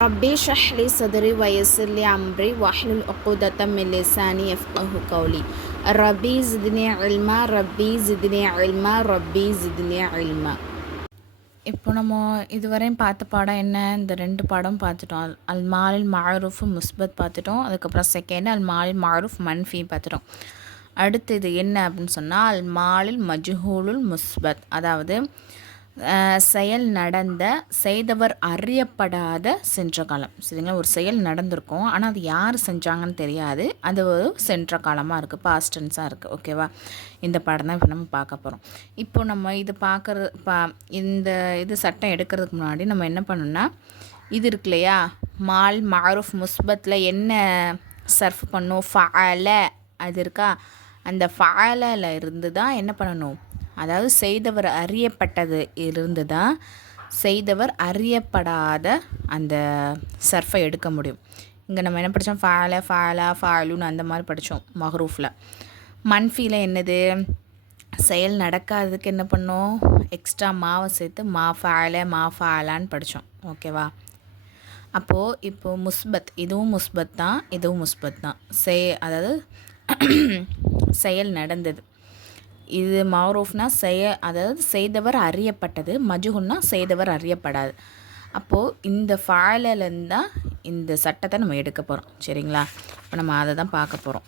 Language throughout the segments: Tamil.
ربي اشرح لي صدري ويسر لي أمري واحلل عقدة من لساني يفقهوا قولي ربي زدني علما ربي زدني علما ربي زدني علما. இப்போ நம்ம இதுவரையும் பார்த்த பாடம் என்ன? இந்த 2 பாடம் பார்த்துட்டோம். அல் மாலில் மஅரூஃப் முஸ்பத் பார்த்துட்டோம். அதுக்கப்புறம் செகண்ட் அல் மாலில் மஅரூஃப் மன்ஃபி பார்த்துட்டோம். அடுத்து இது என்ன அப்படின்னு சொன்னால் அல் மாலில் மஜ்ஹூலுல் முஸ்பத், அதாவது செயல் நடந்த செய்தவர் அறியப்படாத சென்ற காலம். சரிங்களா, ஒரு செயல் நடந்திருக்கும் ஆனால் அது யார் செஞ்சாங்கன்னு தெரியாது, அது ஒரு சென்ற காலமாக இருக்குது, பாஸ்ட் டென்ஸாக இருக்குது. ஓகேவா, இந்த பாடம் தான் இப்போ நம்ம பார்க்க போகிறோம். இப்போ நம்ம இது இந்த சட்டம் எடுக்கிறதுக்கு முன்னாடி நம்ம என்ன பண்ணணும்னா, இது இருக்கு இல்லையா, மால் மஅரூஃப் முஸ்பத்தில் என்ன சர்ஃப் பண்ணும், ஃபஅல அது இருக்கா, அந்த ஃபஅல இருந்து தான் என்ன பண்ணணும், அதாவது செய்தவர் அறியப்பட்டது இருந்து தான் செய்தவர் அறியப்படாத அந்த சர்ஃபை எடுக்க முடியும். இங்கே நம்ம என்ன படித்தோம், ஃபால ஃபாலா ஃபாலுன்னு அந்த மாதிரி படித்தோம் மஹ்ரூஃபில். மன்ஃபியில் என்னது, செயல் நடக்காததுக்கு என்ன பண்ணோம், எக்ஸ்ட்ரா மாவை சேர்த்து மா ஃபால மா ஃபாலான்னு படித்தோம். ஓகேவா, இப்போது முஸ்பத், இதுவும் முஸ்பத் தான், இதுவும் முஸ்பத் தான். அதாவது செயல் நடந்தது. இது மஅரூஃப்னா அதாவது செய்தவர் அறியப்பட்டது, மஜ்ஹூல்னா செய்தவர் அறியப்படாது. அப்போது இந்த ஃபாலலேருந்து தான் இந்த சட்டத்தை நம்ம எடுக்க போகிறோம். சரிங்களா, இப்போ நம்ம அதை தான் பார்க்க போகிறோம்.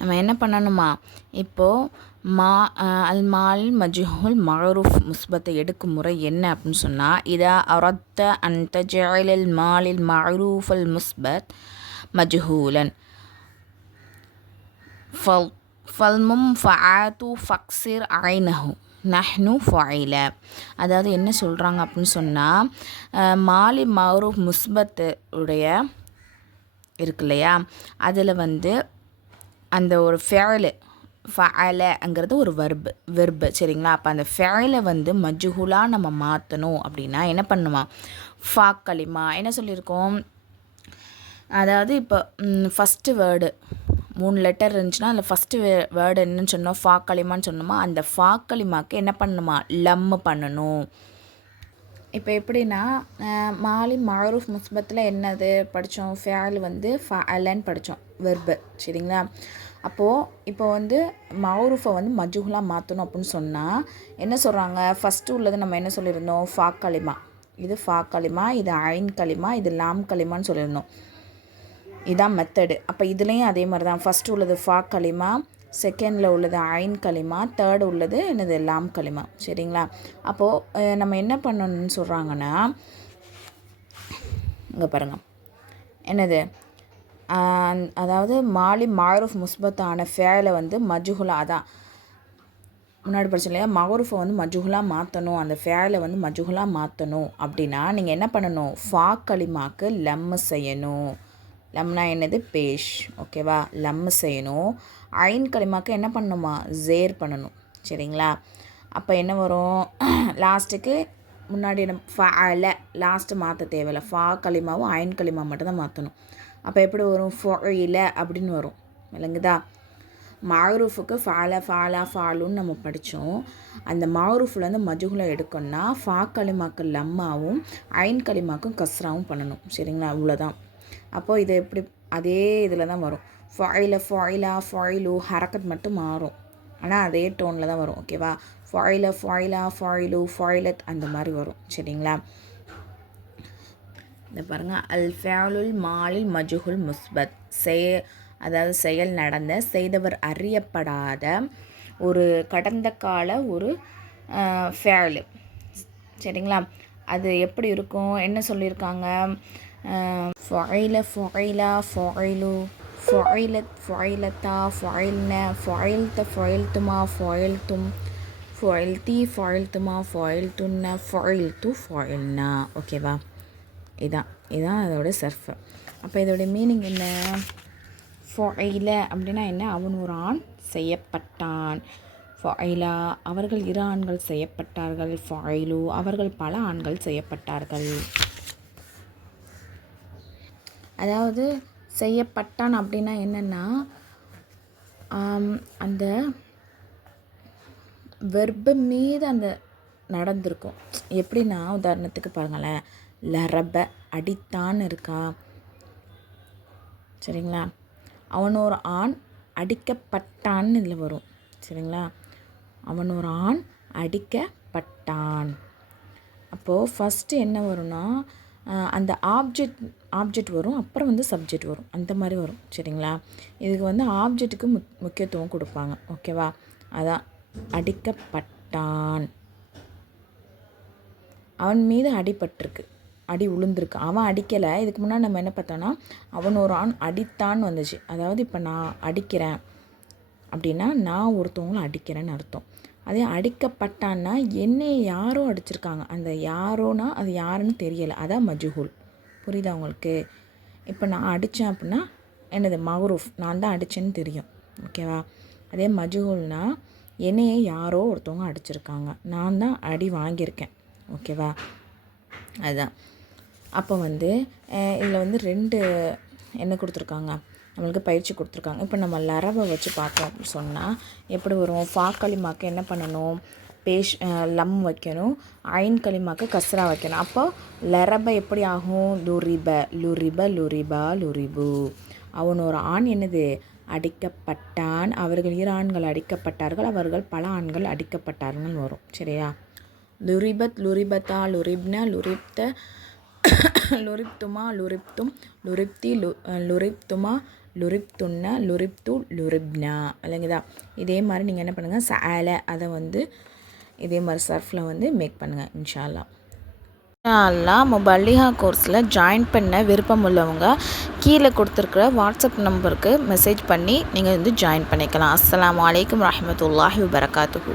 நம்ம என்ன பண்ணணுமா, இப்போது அல் மால் மஜ்ஹூல் மஅரூஃப் முஸ்பத்தை எடுக்கும் முறை என்ன அப்படின்னு சொன்னால், இதா அரத்த அன் தஜஅல் மாலில் மஅரூஃபல் முஸ்பத் மஜ்ஹூலன் ஃபல்மும் ஃபஆத்து ஃபக்சிர் ஐனஹு நஹ்னு ஃபஇல. அதாவது என்ன சொல்கிறாங்க அப்படின்னு சொன்னால், மாலி மஅரூஃப் முஸ்பத்து உடைய இருக்கு இல்லையா, அதில் அந்த ஒரு ஃபெயலு ஃபஅலங்கிறது ஒரு வெர்பு. சரிங்களா, அப்போ அந்த ஃபெயலை மஜ்ஹூலாக நம்ம மாற்றணும் அப்படின்னா என்ன பண்ணுமா, ஃபா கலிமா என்ன சொல்லியிருக்கோம், அதாவது இப்போ ஃபஸ்ட்டு வேர்டு 3 லெட்டர் இருந்துச்சுன்னா அதில் ஃபஸ்ட்டு வேர்டு என்னன்னு சொன்னோம், ஃபா கலிமான்னு சொன்னோமா, அந்த ஃபா கலிமாக்கு என்ன பண்ணணுமா, லம்மு பண்ணணும். இப்போ எப்படின்னா, மாலி மஅரூஃப் முஸ்பத்தில் என்னது படித்தோம், ஃபேல் ஃபஅலன்னு படித்தோம், வெர்பு. சரிங்களா, இப்போ மஅரூஃபை மஜ்ஹூலாக மாற்றணும் அப்படின்னு சொன்னால் என்ன சொல்கிறாங்க, ஃபஸ்ட்டு உள்ளது நம்ம என்ன சொல்லியிருந்தோம், ஃபா கலிமா, இது ஃபா கலிமா, இது ஐன் கலிமா, இது லாம் கலிமான்னு சொல்லியிருந்தோம். இதான் மெத்தடு. அப்போ இதுலேயும் அதே மாதிரி தான், ஃபஸ்ட்டு உள்ளது ஃபா கலிமா, செகண்டில் உள்ளது ஐன் கலிமா, தேர்டு உள்ளது என்னது லாம் கலிமா. சரிங்களா, அப்போது நம்ம என்ன பண்ணணும்னு சொல்கிறாங்கன்னா, இங்கே பாருங்கள் என்னது, அதாவது மாலி மஅரூஃப் முஸ்பத்தான ஃபேலை மஜ்ஹூலாக, அதான் முன்னாடி படிச்சோம் இல்லையா, மஅரூஃபை மஜ்ஹூலாக மாற்றணும், அந்த ஃபேலை மஜ்ஹூலாக மாற்றணும் அப்படின்னா நீங்கள் என்ன பண்ணணும், ஃபா கலிமாக்கு லம்மு செய்யணும். லம்னா என்னது, பேஷ். ஓகேவா, லம்மு செய்யணும். ஐன் கலிமாக்கு என்ன பண்ணணுமா, ஜேர் பண்ணணும். சரிங்களா, அப்போ என்ன வரும், லாஸ்ட்டுக்கு முன்னாடி ஃபஅல லாஸ்ட்டு மாற்ற தேவையில்லை, ஃபா கலிமாவும் ஐன் கலிமா மட்டும்தான் மாற்றணும். அப்போ எப்படி வரும், ஃபஇல அப்படின்னு வரும். விளங்குதா, மஅரூஃபுக்கு ஃபால ஃபாலா ஃபாலுன்னு நம்ம படித்தோம். அந்த மஅரூஃபில் மஜ்ஹூலை எடுக்கணும்னா ஃபா கலிமாக்கு லம்மாவும் ஐன் கலிமாக்கும் கஸ்ராவும் பண்ணணும். சரிங்களா, அவ்வளோதான். அப்போது இது எப்படி அதே இதில் தான் வரும், ஃபஇல ஃபஇலா ஃபஇலு ஹரக்கத் மட்டும் மாறும், ஆனால் அதே டோனில் தான் வரும். ஓகேவா, ஃபஇல ஃபஇலா ஃபஇலு ஃபஇலத் அந்த மாதிரி வரும். சரிங்களா, இந்த பாருங்கள், அல் ஃபஅலுல் மாலில் மஜ்ஹூல் முஸ்பத், அதாவது செயல் நடந்த செய்தவர் அறியப்படாத ஒரு கடந்த கால ஒரு ஃபஅலு. சரிங்களா, அது எப்படி இருக்கும், என்ன சொல்லியிருக்காங்க, ஃபஇல ஃபஇலா ஃபஇலு ஃபஇலத் ஃபஇலத்தா ஃபஇல்ன ஃபஇல்த ஃபஇல்துமா ஃபஇல்தும் ஃபஇல்தி ஃபஇல்துமா ஃபஇல்துன்ன ஃபஇல்து ஃபஇல்னா. ஓகேவா, இதான் அதோட சர்ஃப். அப்போ இதோட மீனிங் என்ன, ஃபஇல அப்படின்னா என்ன, அவன் ஒரு ஆண் செய்யப்பட்டான், ஃபஇலா அவர்கள் 2 ஆண்கள் செய்யப்பட்டார்கள், ஃபஇலு அவர்கள் பல ஆண்கள் செய்யப்பட்டார்கள். அதாவது செய்யப்பட்டான் அப்படின்னா என்னென்னா, அந்த வெர்பு மீது அந்த நடந்திருக்கும். எப்படின்னா உதாரணத்துக்கு பாருங்களேன், லரப அடித்தான் இருக்கா, சரிங்களா? அவன் ஒரு ஆண் அடிக்கப்பட்டான்னு இதில் வரும், சரிங்களா? அவன் ஒரு ஆண் அடிக்கப்பட்டான். அப்போது ஃபஸ்ட்டு என்ன வரும்னா அந்த ஆப்ஜெக்ட் வரும், அப்புறம் வந்து சப்ஜெக்ட் வரும், அந்த மாதிரி வரும், சரிங்களா? இதுக்கு வந்து ஆப்ஜெக்ட்டுக்கு முக்கியத்துவம் கொடுப்பாங்க, ஓகேவா? அதான் அடிக்கப்பட்டான். அவன் மீது அடிபட்டிருக்கு, அடி விழுந்திருக்கு. அவன் அடிக்கலை. இதுக்கு முன்னாடி நம்ம என்ன பார்த்தோன்னா அவன் ஒரு ஆண் அடித்தான் வந்துச்சு. அதாவது இப்போ நான் அடிக்கிறேன் அப்படின்னா நான் ஒருத்தவங்களும் அடிக்கிறேன்னு அர்த்தம். அதே அடிக்கப்பட்டான்னா என்னை யாரோ அடிச்சிருக்காங்க, அந்த யாரோனா அது யாருன்னு தெரியலை, அதான் மஜ்ஹூல். புரியுதா உங்களுக்கு? இப்போ நான் அடித்தேன் அப்படின்னா என்னது மஹ்ரூஃப், நான் தான் அடித்தேன்னு தெரியும், ஓகேவா? அதே மஜ்ஹூல்னா என்னையே யாரோ ஒருத்தவங்க அடிச்சிருக்காங்க, நான் தான் அடி வாங்கியிருக்கேன், ஓகேவா? அதுதான். அப்போ வந்து இதில் வந்து 2 என்ன கொடுத்துருக்காங்க, நம்மளுக்கு பயிற்சி கொடுத்துருக்காங்க. இப்போ நம்ம லரவை வச்சு பார்த்தோம் அப்படின்னு சொன்னால் எப்படி வரும்? ஃபா களிமாக்கு என்ன பண்ணணும்? லம் வைக்கணும், ஐன் களிமாக்கு கஸ்ரா வைக்கணும். அப்போ லரப எப்படி ஆகும்? லுரிப லுரிப லுரிபா லுரிபு. அவன் ஒரு ஆண் என்னது அடிக்கப்பட்டான், அவர்கள் 2 ஆண்கள் அடிக்கப்பட்டார்கள், அவர்கள் பல ஆண்கள் அடிக்கப்பட்டார்கள் வரும், சரியா? லுரிபத் லுரிபத்தா லுரிப்னா லுரிப்த லுரிப்துமா லுரிப்தும் லுரிப்தி லுரிப்துமா லுரிப்துன்ன லுரிப்து லுரிப்னா, இல்லைங்கதா? இதே மாதிரி நீங்கள் என்ன பண்ணுங்கள், சஅல அதை வந்து இதே மாதிரி சர்ஃபில் வந்து மேக் பண்ணுங்கள், இன்ஷா அல்லாஹ். முபல்லிஹா கோர்ஸில் ஜாயின் பண்ண விருப்பம் உள்ளவங்க கீழே கொடுத்துருக்குற வாட்ஸ்அப் நம்பருக்கு மெசேஜ் பண்ணி நீங்கள் வந்து ஜாயின் பண்ணிக்கலாம். அஸ்ஸலாமு அலைக்கும் வரஹ்மத்துல்லாஹி வபரகாத்துஹு.